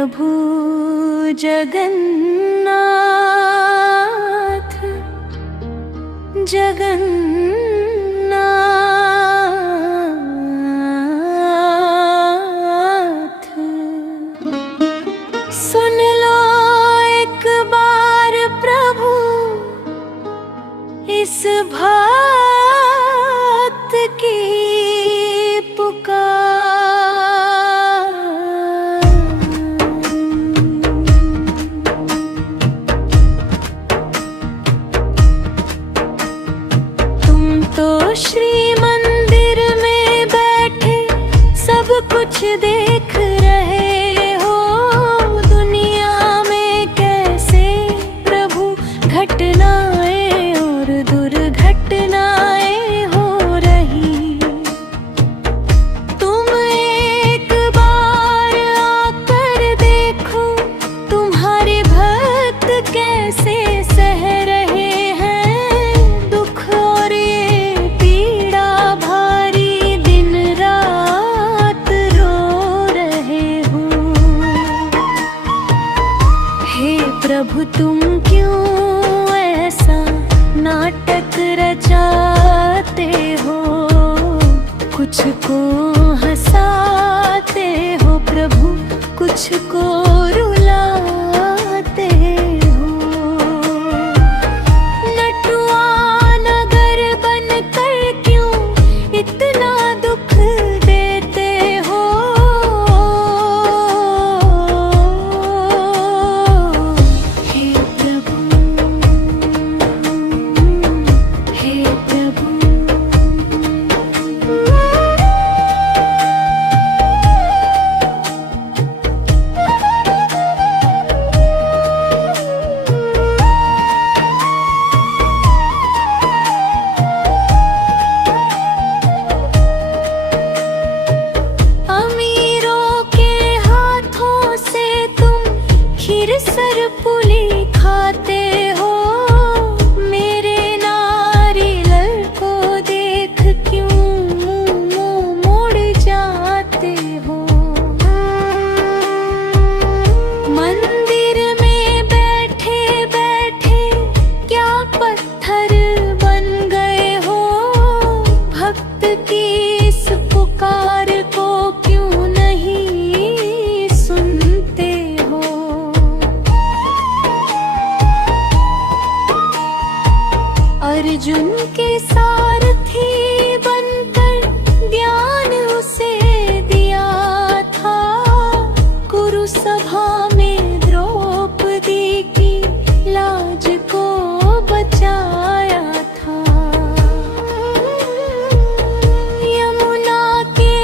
प्रभु जगन्नाथ जगन्नाथ। सुन लो एक बार प्रभु इस भक्त की श्री मंदिर में बैठे सब कुछ देख रहे हो। दुनिया में कैसे प्रभु घटनाएं और दुर्घटनाएं हो रही। तुम एक बार आकर देखो तुम्हारे भक्त कैसे सह रहे प्रभु। तुम क्यों ऐसा नाटक रचाते हो, कुछ को हंसाते हो प्रभु, कुछ को रुलाते हो। नटुआ नगर बनकर क्यों इतना दुख देते हो। सरपुली खाते हो, मेरे नारियल को देख क्यों मुंह मोड़ जाते हो। मंदिर में बैठे बैठे क्या पत्थर बन गए हो। भक्त की इस पुकार को क्यों नहीं सुनते हो। अर्जुन के सारथी बनकर ज्ञान उसे दिया था। कुरु सभा में द्रौपदी की लाज को बचाया था। यमुना के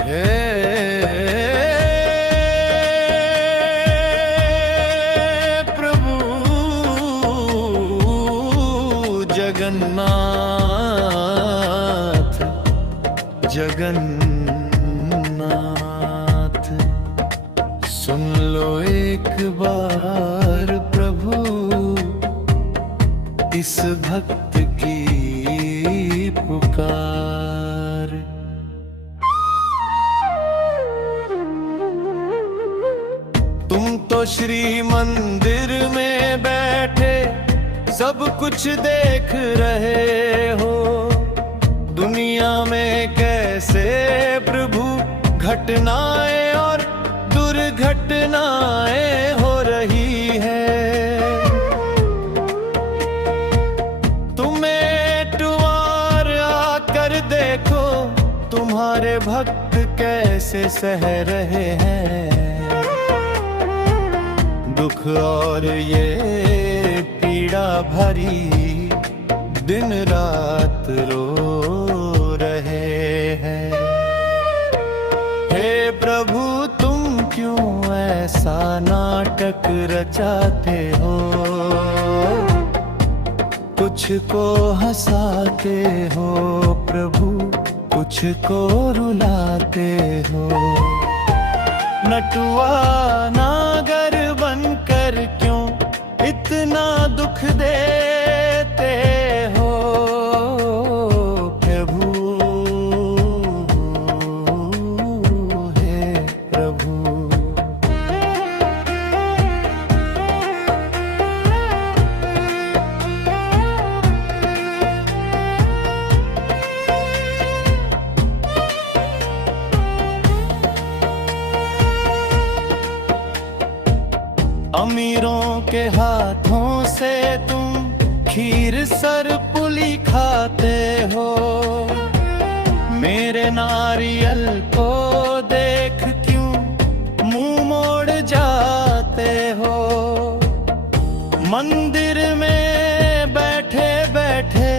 हे प्रभु जगन्नाथ जगन्नाथ, सुन लो एक बार प्रभु इस भक्त की पुकार। तुम तो श्री मंदिर में बैठे सब कुछ देख रहे हो, दुनिया में कैसे प्रभु घटनाएं और दुर्घटनाएं हो रही है। देखो तुम्हारे भक्त कैसे सह रहे हैं दुख और ये पीड़ा भरी, दिन रात रो रहे हैं। हे प्रभु तुम क्यों ऐसा नाटक रचाते हो, कुछ को हंसाते हो प्रभु, कुछ को रुलाते हो। नटुआ नागर बनकर क्यों इतना दुख देते हो प्रभु, हे प्रभु। अमीरों के हाथों से तुम खीर सरपुली खाते हो, मेरे नारियल को देख क्यों मुंह मोड़ जाते हो। मंदिर में बैठे बैठे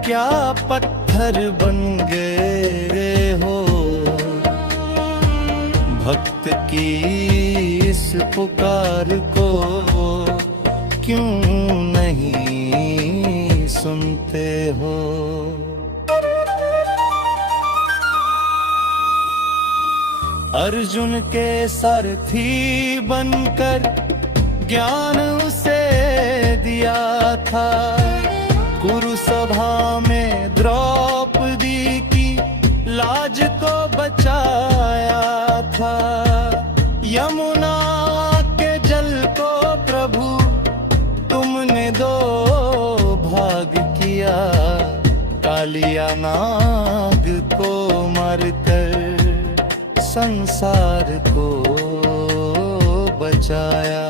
क्या पत्थर बन गए हो, भक्त की इस पुकार को क्यों नहीं सुनते हो। अर्जुन के सारथी बनकर ज्ञान उसे दिया था, कुरुसभा में द्रौपदी की लाज को बचाया था। यमुना के जल को प्रभु तुमने दो भाग किया, कालिया नाग को मारकर संसार को बचाया।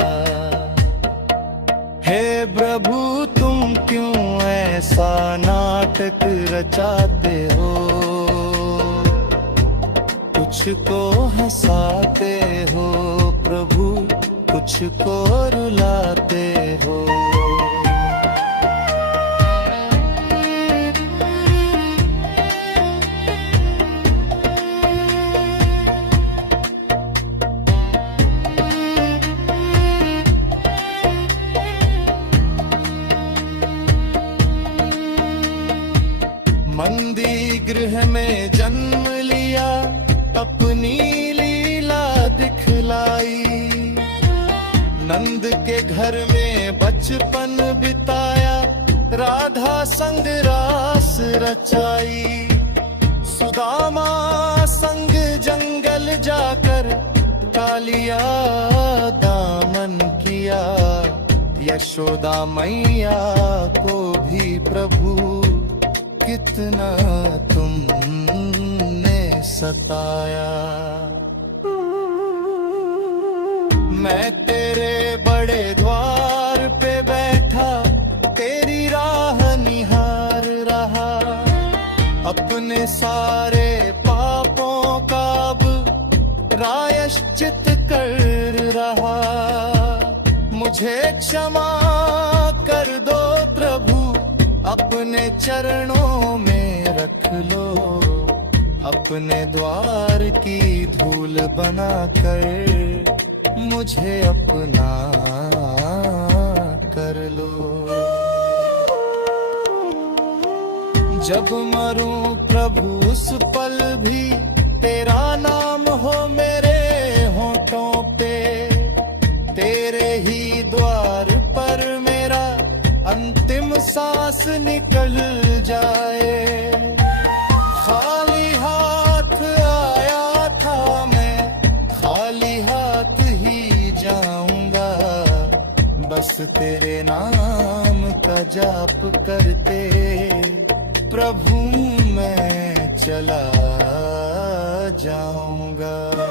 हे प्रभु तुम क्यों ऐसा नाटक रचाते हो, कुछ को हंसाते हो प्रभु, कुछ को रुलाते हो। मंदी गृह में जन्म लिया, अपनी लीला दिखलाई, नंद के घर में बचपन बिताया, राधा संग रास रचाई। सुदामा संग जंगल जाकर कालिया दामन किया, यशोदा मैया को भी प्रभु कितना तुमने सताया। मैं तेरे बड़े द्वार पे बैठा तेरी राह निहार रहा, अपने सारे पापों का अब प्रायश्चित कर रहा। मुझे क्षमा कर दो प्रभु, अपने चरणों में रख लो, अपने द्वार की धूल बनाकर मुझे अपना कर लो। जब मरूं प्रभु उस पल भी तेरा नाम हो मेरे होठों पे, तेरे ही द्वार पर मेरा अंतिम सांस निकल जाए। खाली हाथ आया था मैं, खाली हाथ ही जाऊंगा, बस तेरे नाम का जाप करते प्रभु मैं चला जाऊंगा।